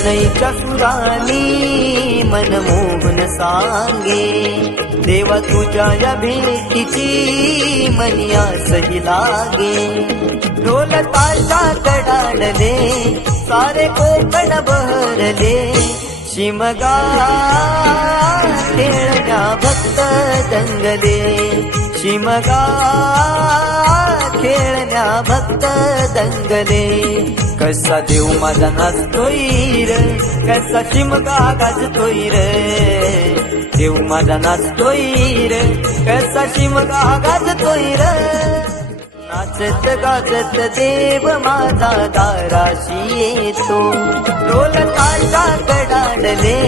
शनईच्या सुरानी मनमोहन सांगे, देवा तुझ्या या भेटीची मनी आसही लागे. ढोल ताशा कडाडले सारे कोकण बहरले, शिमगा खेळण्या भक्त दंगले, शिमगा खेळण्या भक्त दंगले. कसा देव माझा नाचतोय र, कसा शिमगा गाजतोय र, देव माझा नाचतोय र, कसा शिमगा गाजतोय र. नाचत गाजत देव माझा दाराशी येतो, ढोल ताशा कडाडले